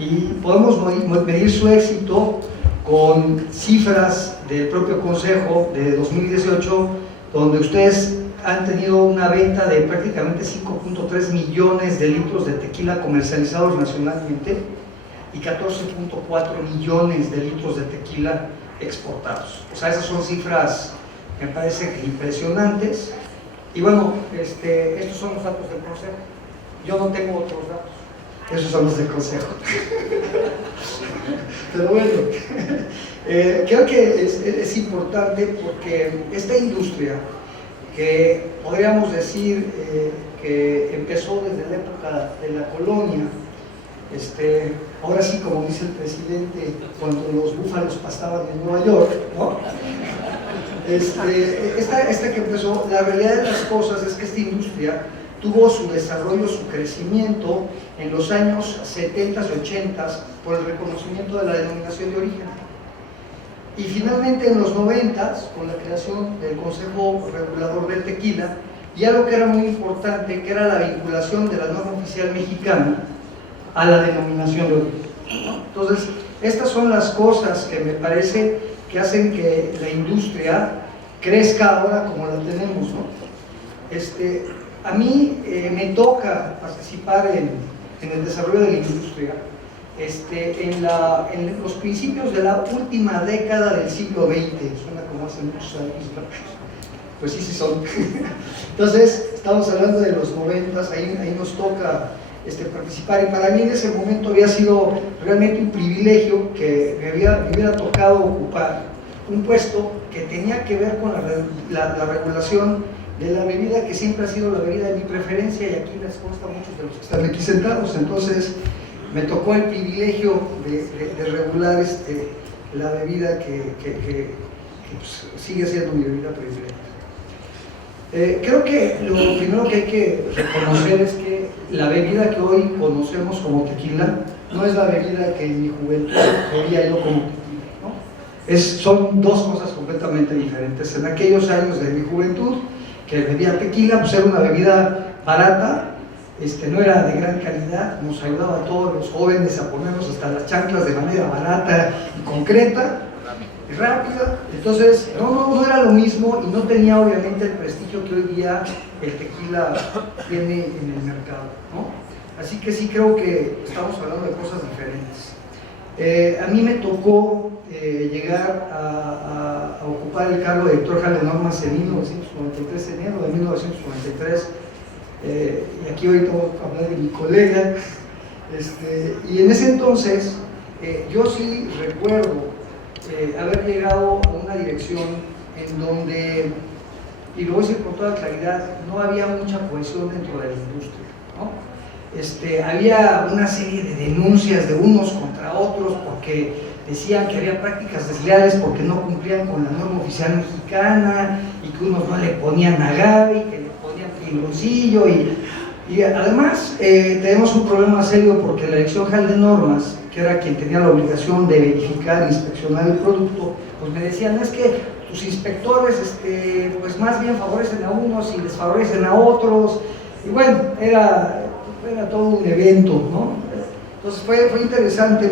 y podemos medir su éxito con cifras del propio Consejo de 2018, donde ustedes han tenido una venta de prácticamente 5.3 millones de litros de tequila comercializados nacionalmente y 14.4 millones de litros de tequila exportados. O sea, esas son cifras que me parecen impresionantes. Y bueno, estos son los datos del Consejo. Yo no tengo otros datos. Esos son los del Consejo. Pero bueno, creo que es importante porque esta industria, que podríamos decir que empezó desde la época de la colonia, ahora sí, como dice el presidente, cuando los búfalos pastaban en Nueva York, ¿no? Esta que empezó, la realidad de las cosas es que esta industria tuvo su desarrollo, su crecimiento en los años 70 y 80 por el reconocimiento de la denominación de origen. Y finalmente en los 90, con la creación del Consejo Regulador del Tequila, y algo que era muy importante, que era la vinculación de la norma oficial mexicana a la denominación de origen. Entonces, estas son las cosas que me parece que hacen que la industria crezca ahora como la tenemos, ¿no? A mí me toca participar en el desarrollo de la industria en los principios de la última década del siglo XX, suena como hace muchos años, ¿no? Pues sí, sí son. Entonces, estamos hablando de los 90, ahí nos toca participar, y para mí en ese momento había sido realmente un privilegio que me hubiera tocado ocupar un puesto que tenía que ver con la regulación de la bebida que siempre ha sido la bebida de mi preferencia, y aquí les consta a muchos de los que están aquí sentados. Entonces me tocó el privilegio de regular la bebida que pues, sigue siendo mi bebida preferida. Creo que lo primero que hay que reconocer es que la bebida que hoy conocemos como tequila no es la bebida que en mi juventud bebía yo como tequila, ¿no? Son dos cosas completamente diferentes. En aquellos años de mi juventud, que bebía tequila, pues era una bebida barata, no era de gran calidad, nos ayudaba a todos los jóvenes a ponernos hasta las chanclas de manera barata y concreta, y rápida. Entonces no era lo mismo, y no tenía obviamente el prestigio que hoy día el tequila tiene en el mercado, ¿no? Así que sí creo que estamos hablando de cosas diferentes. A mí me tocó llegar a ocupar el cargo de director general de normas en 1993, enero de 1993, y aquí hoy tengo que hablar de mi colega, y en ese entonces yo sí recuerdo haber llegado a una dirección en donde, y lo voy a decir con toda claridad, no había mucha cohesión dentro de la industria, ¿no? Había una serie de denuncias de unos contra otros porque decían que había prácticas desleales porque no cumplían con la norma oficial mexicana, y que unos no le ponían agave y que le ponían piloncillo, y además tenemos un problema serio porque la Dirección General de Normas, que era quien tenía la obligación de verificar e inspeccionar el producto, pues me decían: es que tus inspectores pues más bien favorecen a unos y desfavorecen a otros, y bueno, era todo un evento, ¿no? Entonces fue interesante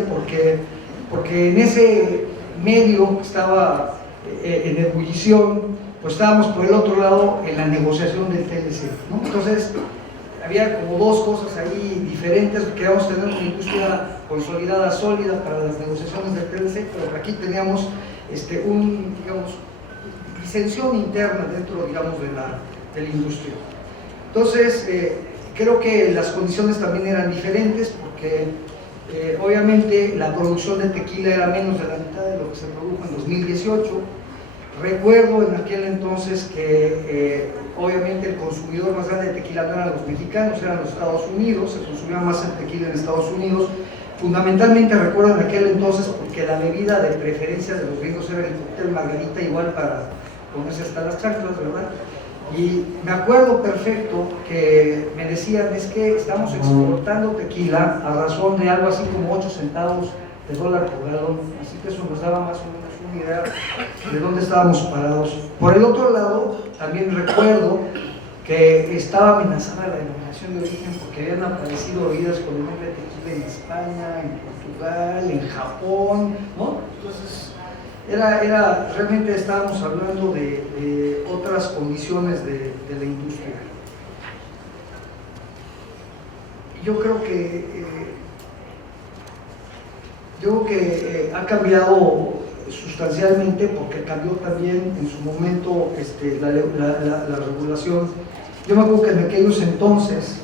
porque en ese medio que estaba en ebullición, pues estábamos por el otro lado en la negociación del TLC, ¿no? Entonces había como dos cosas ahí diferentes. Queríamos tener una industria consolidada, sólida para las negociaciones del TLC, pero aquí teníamos digamos, disensión interna dentro, digamos, de la industria. Entonces creo que las condiciones también eran diferentes porque obviamente la producción de tequila era menos de la mitad de lo que se produjo en 2018. Recuerdo en aquel entonces que obviamente el consumidor más grande de tequila no eran los mexicanos, eran los Estados Unidos, se consumía más el tequila en Estados Unidos. Fundamentalmente recuerdo en aquel entonces porque la bebida de preferencia de los gringos era el cóctel margarita, igual para ponerse hasta las chanclas, ¿verdad? Y me acuerdo perfecto que me decían: es que estamos exportando tequila a razón de algo así como 8 centavos de dólar por galón, así que eso nos daba más o menos una idea de dónde estábamos parados. Por el otro lado, también recuerdo que estaba amenazada la denominación de origen porque habían aparecido bebidas con el nombre de tequila en España, en Portugal, en Japón, ¿no? Entonces, realmente estábamos hablando de otras condiciones de la industria. Yo creo que ha cambiado sustancialmente porque cambió también en su momento la regulación. Yo me acuerdo que en aquellos entonces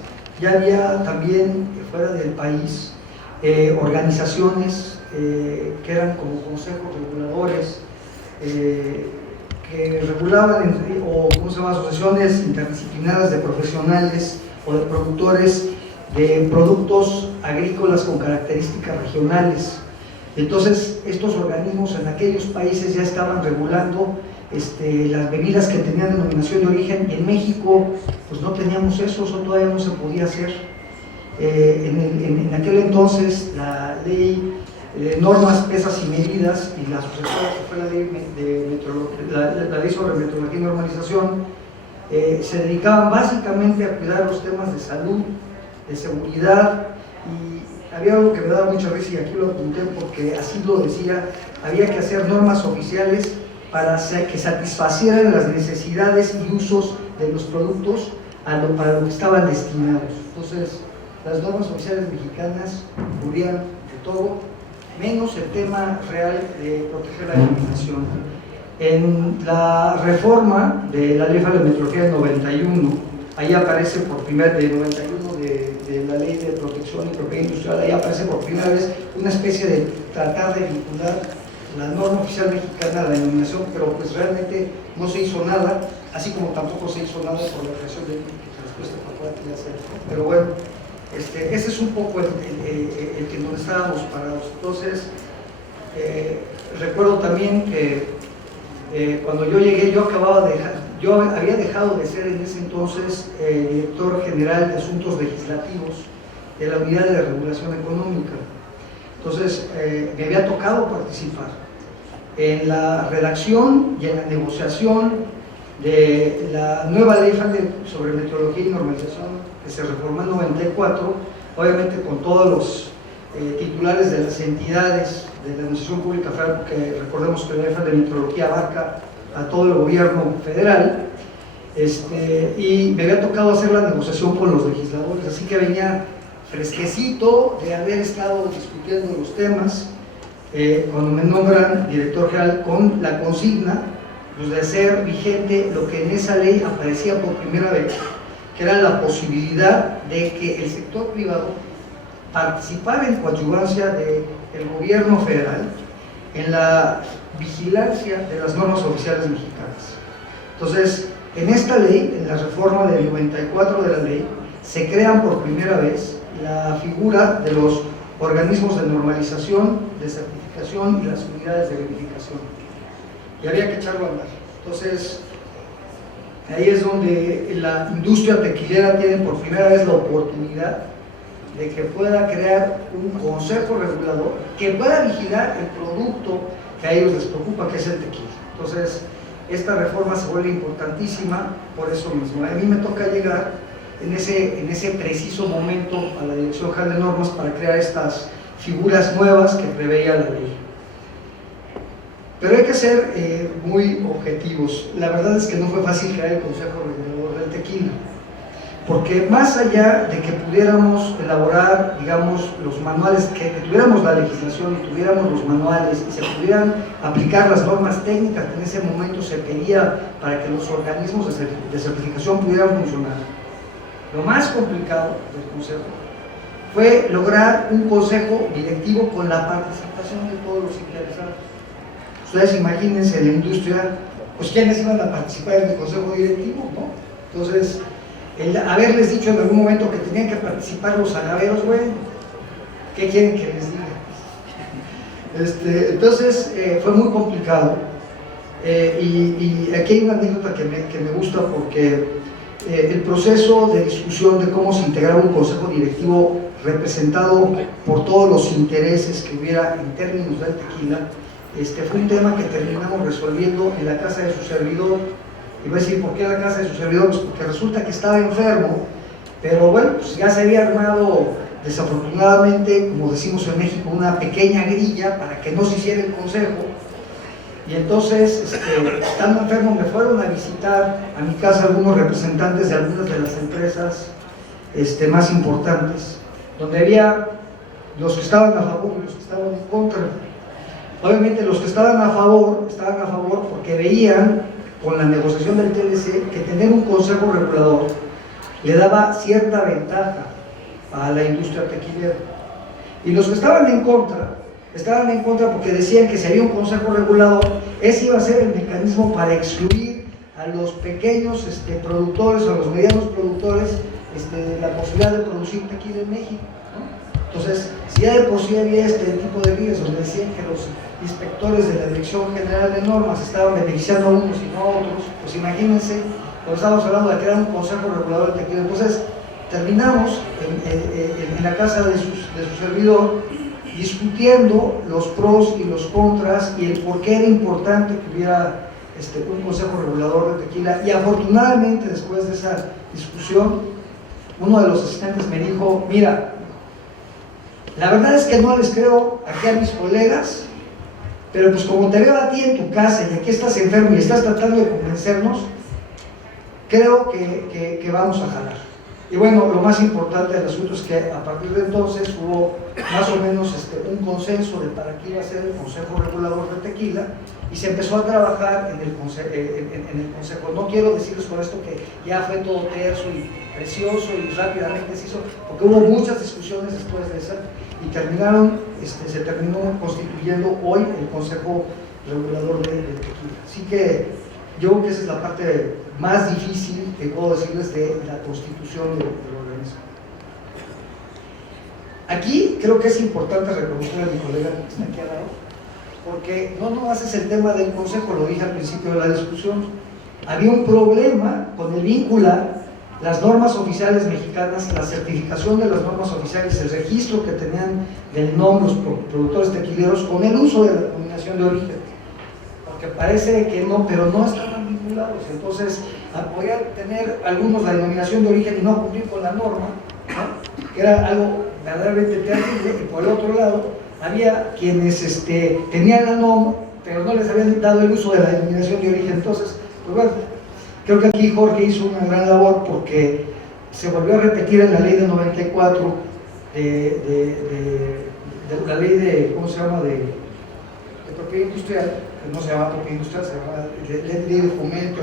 ya había también fuera del país organizaciones que eran como consejos reguladores que regulaban, o ¿cómo se llama?, asociaciones interdisciplinares de profesionales o de productores de productos agrícolas con características regionales. Entonces, estos organismos en aquellos países ya estaban regulando las bebidas que tenían denominación de origen. En México, pues no teníamos eso todavía no se podía hacer. En aquel entonces, la ley de normas, pesas y medidas, y la sucesora que fue la ley sobre metodología y normalización, se dedicaban básicamente a cuidar los temas de salud, de seguridad, y había algo que me daba mucha risa y aquí lo apunté porque así lo decía: había que hacer normas oficiales para que satisfacieran las necesidades y usos de los productos para lo que estaban destinados. Entonces, las normas oficiales mexicanas cubrían de todo, menos el tema real de proteger la denominación. En la reforma de la Ley de Metrología del 91, ahí aparece por primera vez, de 91, de la Ley de Protección y Propiedad Industrial, ahí aparece por primera vez una especie de tratar de vincular la norma oficial mexicana a la denominación, pero pues realmente no se hizo nada, así como tampoco se hizo nada por la creación de respuesta por parte de hacer. Pero bueno, ese es un poco el que donde estábamos parados. Entonces, recuerdo también que cuando yo llegué, yo había dejado de ser en ese entonces director general de asuntos legislativos de la unidad de regulación económica. Entonces, me había tocado participar en la redacción y en la negociación de la nueva ley sobre metodología y normalización que se reformó en 94, obviamente con todos los titulares de las entidades de la Administración Pública Federal, porque recordemos que la ley de metodología abarca a todo el gobierno federal, y me había tocado hacer la negociación con los legisladores, así que venía fresquecito de haber estado discutiendo los temas. Cuando me nombran director general con la consigna pues, de hacer vigente lo que en esa ley aparecía por primera vez, que era la posibilidad de que el sector privado participara en coadyuvancia del gobierno federal en la vigilancia de las normas oficiales mexicanas. Entonces, en esta ley, en la reforma del 94 de la ley, se crean por primera vez la figura de los organismos de normalización, de certificación y las unidades de verificación. Y había que echarlo a andar. Entonces, ahí es donde la industria tequilera tiene por primera vez la oportunidad de que pueda crear un consejo regulador que pueda vigilar el producto que a ellos les preocupa, que es el tequila. Entonces, esta reforma se vuelve importantísima por eso mismo. A mí me toca llegar en ese preciso momento a la Dirección General de Normas para crear estas figuras nuevas que preveía la ley. Pero hay que ser muy objetivos. La verdad es que no fue fácil crear el Consejo Regulador del Tequila, porque más allá de que pudiéramos elaborar, digamos, los manuales, que tuviéramos la legislación y tuviéramos los manuales y se pudieran aplicar las normas técnicas que en ese momento se pedía para que los organismos de certificación pudieran funcionar, lo más complicado del Consejo fue lograr un consejo directivo con la participación de todos los interesados. Ustedes imagínense en la industria, pues quiénes iban a participar en el consejo directivo, ¿no? Entonces, el haberles dicho en algún momento que tenían que participar los agaveros, bueno, ¿qué quieren que les diga? Entonces, fue muy complicado. Y aquí hay una anécdota que me gusta porque el proceso de discusión de cómo se integraba un consejo directivo representado por todos los intereses que hubiera en términos del tequila, fue un tema que terminamos resolviendo en la casa de su servidor Y voy a decir, ¿por qué la casa de su servidor? Pues porque resulta que estaba enfermo, pero bueno, pues ya se había armado, desafortunadamente, como decimos en México, una pequeña grilla para que no se hiciera el consejo. Y entonces, estando enfermo, me fueron a visitar a mi casa algunos representantes de algunas de las empresas más importantes, donde había los que estaban a favor y los que estaban en contra. Obviamente los que estaban a favor porque veían con la negociación del TLC que tener un consejo regulador le daba cierta ventaja a la industria tequilera. Y los que estaban en contra porque decían que si había un consejo regulador, ese iba a ser el mecanismo para excluir a los pequeños productores, a los medianos productores, de la posibilidad de producir tequila en México, ¿no? Entonces, si ya de por sí había este tipo de guías donde decían que los inspectores de la Dirección General de Normas estaban beneficiando a unos y no a otros, pues imagínense, cuando estábamos hablando de crear un consejo regulador de tequila. Entonces, terminamos en la casa de su servidor discutiendo los pros y los contras y el por qué era importante que hubiera un consejo regulador de tequila. Y afortunadamente, después de esa discusión, uno de los asistentes me dijo: mira, la verdad es que no les creo aquí a mis colegas, pero pues como te veo a ti en tu casa y aquí estás enfermo y estás tratando de convencernos, creo que vamos a jalar. Y bueno, lo más importante del asunto es que a partir de entonces hubo más o menos un consenso de para qué iba a ser el Consejo Regulador de Tequila, y se empezó a trabajar en el consejo. No quiero decirles con esto que ya fue todo terso y precioso y rápidamente se hizo, porque hubo muchas discusiones después de esa, y se terminó constituyendo hoy el Consejo Regulador de Tequila. Así que yo creo que esa es la parte más difícil que puedo decirles de la constitución del organismo. Aquí creo que es importante reconocer a mi colega que está aquí al lado, porque no nomás es el tema del consejo, lo dije al principio de la discusión. Había un problema con el vincular las normas oficiales mexicanas, la certificación de las normas oficiales, el registro que tenían del nombre los productores tequileros con el uso de la denominación de origen, porque parece que no, pero no estaban vinculados. Entonces podían tener algunos la denominación de origen y no cumplir con la norma, ¿no? Que era algo verdaderamente terrible. Y por el otro lado había quienes tenían la norma, pero no les habían dado el uso de la denominación de origen. Entonces, pues bueno, creo que aquí Jorge hizo una gran labor, porque se volvió a repetir en la ley de 94, de la ley de, ¿cómo se llama?, de propiedad industrial, que no se llama propiedad industrial, se llama ley de fomento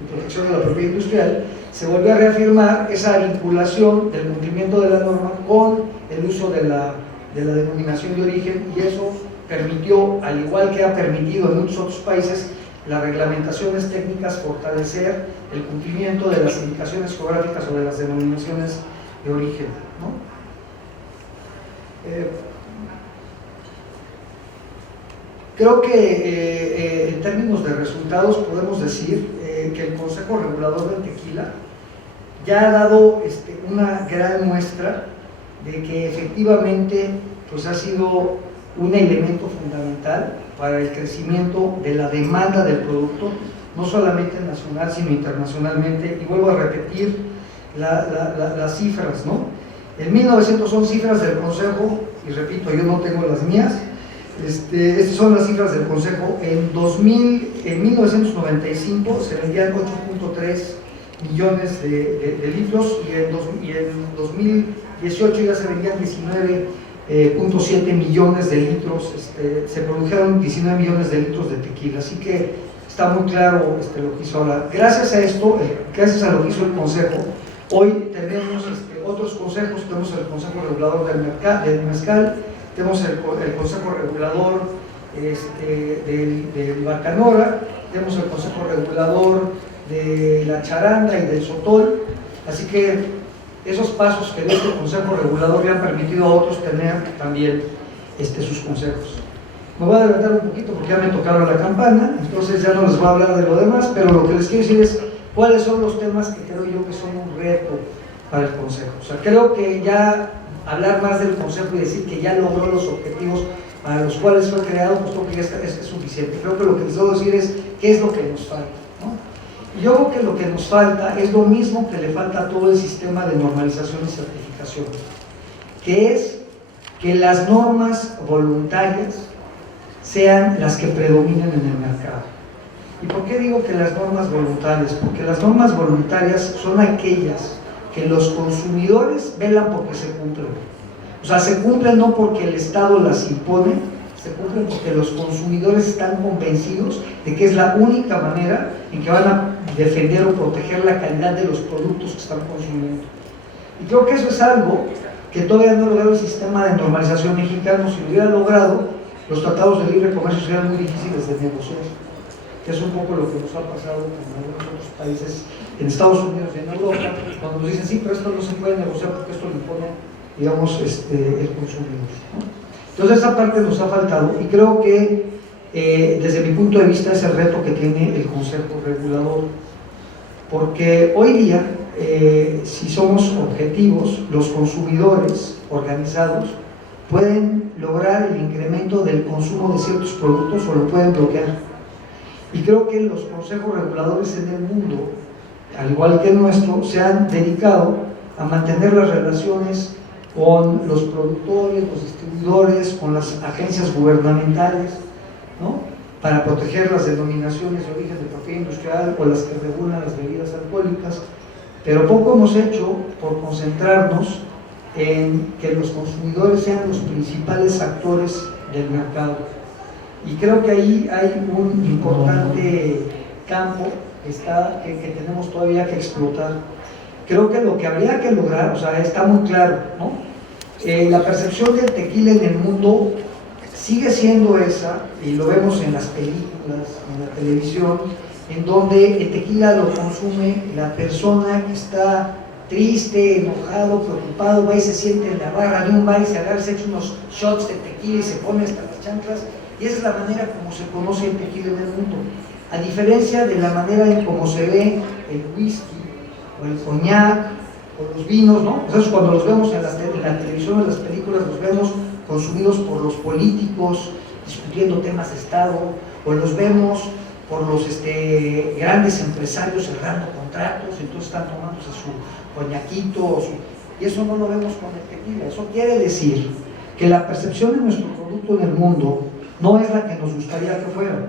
y protección de la propiedad industrial. Se volvió a reafirmar esa vinculación del cumplimiento de la norma con el uso de la denominación de origen, y eso permitió, al igual que ha permitido en muchos otros países, las reglamentaciones técnicas, fortalecer el cumplimiento de las indicaciones geográficas o de las denominaciones de origen, ¿no? Creo que en términos de resultados podemos decir que el Consejo Regulador del Tequila ya ha dado una gran muestra de que efectivamente pues, ha sido un elemento fundamental para el crecimiento de la demanda del producto, no solamente nacional, sino internacionalmente. Y vuelvo a repetir las cifras, ¿no? En 1900 son cifras del Consejo, y repito, yo no tengo las mías. Estas son las cifras del Consejo. En 1995 se vendían 8.3 millones de litros, y en 2018 ya se vendían 19.7 millones de litros, se produjeron 19 millones de litros de tequila. Así que está muy claro lo que hizo ahora. Gracias a esto, gracias a lo que hizo el Consejo, hoy tenemos otros consejos. Tenemos el Consejo Regulador del Mezcal, tenemos el Consejo Regulador del Bacanora, tenemos el Consejo Regulador de la Charanda y del Sotol. Así que esos pasos que dio este Consejo Regulador le han permitido a otros tener también sus consejos. Me voy a adelantar un poquito porque ya me tocaron la campana, entonces ya no les voy a hablar de lo demás, pero lo que les quiero decir es cuáles son los temas que creo yo que son un reto para el Consejo. O sea, creo que ya hablar más del Consejo y decir que ya logró los objetivos para los cuales fue creado, pues creo que ya es suficiente. Creo que lo que les debo decir es qué es lo que nos falta, ¿no? Y yo creo que lo que nos falta es lo mismo que le falta a todo el sistema de normalización y certificación, que es que las normas voluntarias sean las que predominen en el mercado. ¿Y por qué digo que las normas voluntarias? Porque las normas voluntarias son aquellas que los consumidores velan porque se cumplen. O sea, se cumplen no porque el Estado las impone, se cumplen porque los consumidores están convencidos de que es la única manera en que van a defender o proteger la calidad de los productos que están consumiendo. Y creo que eso es algo que todavía no ha logrado el sistema de normalización mexicano. Si lo hubiera logrado, los tratados de libre comercio serían muy difíciles de negociar, que es un poco lo que nos ha pasado en algunos otros países, en Estados Unidos y en Europa, cuando nos dicen, sí, pero esto no se puede negociar porque esto lo impone, digamos, el consumidor, ¿no? Entonces esa parte nos ha faltado y creo que desde mi punto de vista es el reto que tiene el Consejo Regulador, porque hoy día, si somos objetivos, los consumidores organizados pueden lograr el incremento del consumo de ciertos productos o lo pueden bloquear. Y creo que los consejos reguladores en el mundo, al igual que el nuestro, se han dedicado a mantener las relaciones con los productores, los distribuidores, con las agencias gubernamentales, ¿no?, para proteger las denominaciones de origen de propiedad industrial o las que regulan las bebidas alcohólicas, pero poco hemos hecho por concentrarnos en que los consumidores sean los principales actores del mercado. Y creo que ahí hay un importante campo que tenemos todavía que explotar. Creo que lo que habría que lograr, o sea, está muy claro, ¿no? La percepción del tequila en el mundo sigue siendo esa, y lo vemos en las películas, en la televisión, en donde el tequila lo consume la persona que está triste, enojado, preocupado, va y se siente en la barra de un bar y se agarra, se echa unos shots de tequila y se pone hasta las chanclas, y esa es la manera como se conoce el tequila en el mundo, a diferencia de la manera en cómo se ve el whisky o el coñac o los vinos, ¿no? Entonces cuando los vemos en la televisión, en las películas, los vemos consumidos por los políticos discutiendo temas de Estado, o los vemos por los grandes empresarios cerrando contratos, entonces están tomándose su coñaquito, y eso no lo vemos con el tequila. Eso quiere decir que la percepción de nuestro producto en el mundo no es la que nos gustaría que fuera,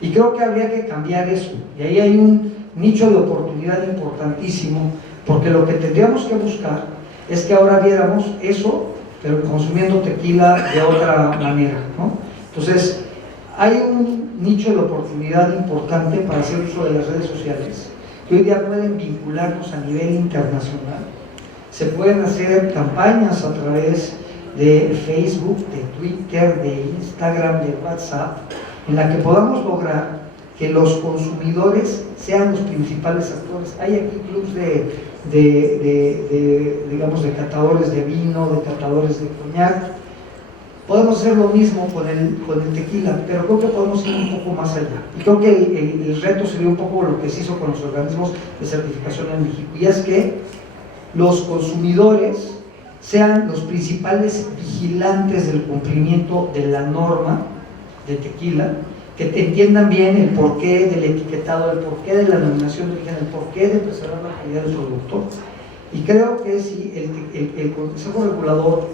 y creo que habría que cambiar eso, y ahí hay un nicho de oportunidad importantísimo, porque lo que tendríamos que buscar es que ahora viéramos eso, pero consumiendo tequila de otra manera, ¿no? Entonces, hay un nicho de oportunidad importante para hacer uso de las redes sociales, que hoy día pueden vincularnos a nivel internacional. Se pueden hacer campañas a través de Facebook, de Twitter, de Instagram, de WhatsApp, en la que podamos lograr que los consumidores sean los principales actores. Hay aquí clubs digamos, de catadores de vino, de catadores de coñac. Podemos hacer lo mismo con el tequila, pero creo que podemos ir un poco más allá. Y creo que el reto sería un poco lo que se hizo con los organismos de certificación en México, y es que los consumidores sean los principales vigilantes del cumplimiento de la norma de tequila, que entiendan bien el porqué del etiquetado, el porqué de la denominación de origen, el porqué de preservar la calidad del producto. Y creo que si el Consejo Regulador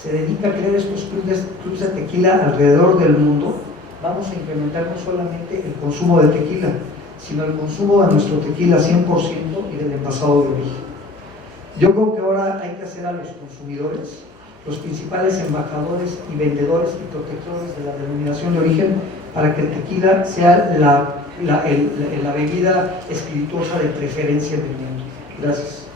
se dedica a crear estos clubes de tequila alrededor del mundo, vamos a incrementar no solamente el consumo de tequila, sino el consumo de nuestro tequila 100% y del envasado de origen. Yo creo que ahora hay que hacer a los consumidores los principales embajadores y vendedores y protectores de la denominación de origen, para que el tequila sea la bebida espirituosa de preferencia del mundo. Gracias.